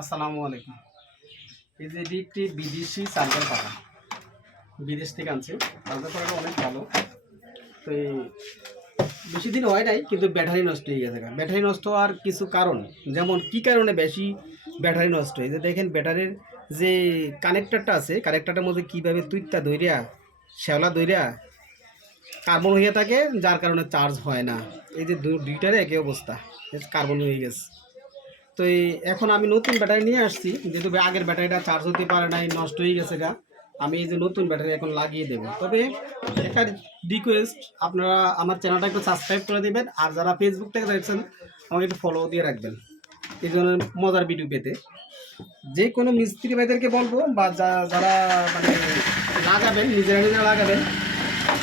আসসালামু আলাইকুম। এই যে এটি একটি বিদেশি চার্জার পাতা, বিদেশ থেকে আনছি। চার্জার পাতাটা অনেক ভালো। তো এই বেশি দিন হয় নাই, কিন্তু ব্যাটারি নষ্ট হয়ে গেছে। ব্যাটারি নষ্ট হওয়ার কিছু কারণ, যেমন কি কারণে বেশি ব্যাটারি নষ্ট হয়, যে দেখেন ব্যাটারির যে কানেক্টারটা আছে, কানেক্টারটার মধ্যে কীভাবে তুইতা দইরা শ্যাওলা দইরা কার্বন হয়ে থাকে, যার কারণে চার্জ হয় না। এই যে দুইটারে একই অবস্থা, কার্বন হয়ে গেছে। তো এখন আমি নতুন ব্যাটারি নিয়ে আসছি, যেহেতু আগের ব্যাটারিটা চার্জ হতে পারে নাই, নষ্ট হয়ে গেছে গা। আমি এই যে নতুন ব্যাটারি এখন লাগিয়ে দেবো। তবে একটা রিকোয়েস্ট, আপনারা আমার চ্যানেলটা একটু সাবস্ক্রাইব করে দেবেন, আর যারা ফেসবুক থেকে দেখছেন আমাকে একটু ফলো দিয়ে রাখবেন এই ধরনের মজার ভিডিও পেতে। যে কোনো মিস্ত্রি ভাইদেরকে বলবো, বা যারা মানে লাগাবেন, নিজেরা লাগাবেন,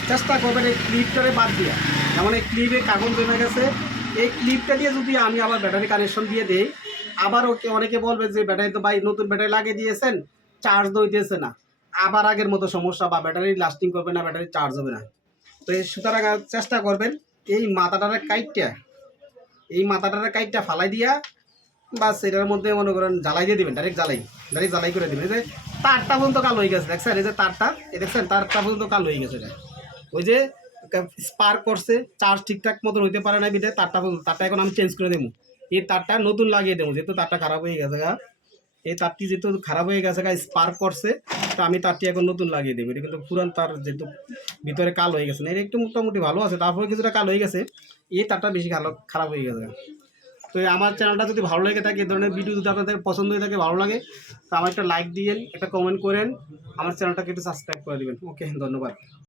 চেষ্টা করবেন এই ক্লিপটারে বাদ দিয়ে। যেমন এই ক্লিপে কাগজ জমে গেছে, এই ক্লিপটা দিয়ে যদি আমি আবার ব্যাটারি কানেকশন দিয়ে দিই, আবার অনেকে বলবে যে ব্যাটারি তো ভাই নতুন ব্যাটারি লাগিয়ে দিয়েছেন, চার্জ দিতেছে না, আবার আগের মতো সমস্যা, বা ব্যাটারি লাস্টিং করবে না, ব্যাটারি চার্জ হবে না। তো এই সুতরাং চেষ্টা করবেন এই মাথাটারে কাইটটা ফালাই দিয়া, বা সেটার মধ্যে মনে করেন জ্বালাই দিয়ে দেবেন, ডাইরেক্ট জ্বালাই করে দেবেন। এই যে তারটা পর্যন্ত কালো হয়ে গেছে, দেখছেন? এই যে তারটা, দেখছেন তারটা পর্যন্ত কালো হয়ে গেছে। ওই যে স্পার্ক করছে, চার্জ ঠিকঠাক মতন হইতে পারে না, বিধে তারটা এখন আমি চেঞ্জ করে দেবো। এই তারটা নতুন লাগিয়ে দেবো, যেহেতু তারটা খারাপ হয়ে গেছে গা। এই তারটি যেহেতু খারাপ হয়ে গেছে গা, স্পার্ক করছে, তো আমি তারটি এখন নতুন লাগিয়ে দেবো। এটা কিন্তু পুরান তার, যেহেতু ভিতরে কালো হয়ে গেছে না, এটা একটু মোটামুটি ভালো আছে, তারপরে কিছুটা কালো হয়ে গেছে। এই তারটা বেশি খারাপ হয়ে গেছে। তো আমার চ্যানেলটা যদি ভালো লেগে থাকে, এই ধরনের ভিডিও যদি আপনাদের পছন্দ হয়ে থাকে, ভালো লাগে, তো আমার একটা লাইক দিয়েন, একটা কমেন্ট করেন, আমার চ্যানেলটাকে একটু সাবস্ক্রাইব করে দেবেন। ওকে, ধন্যবাদ।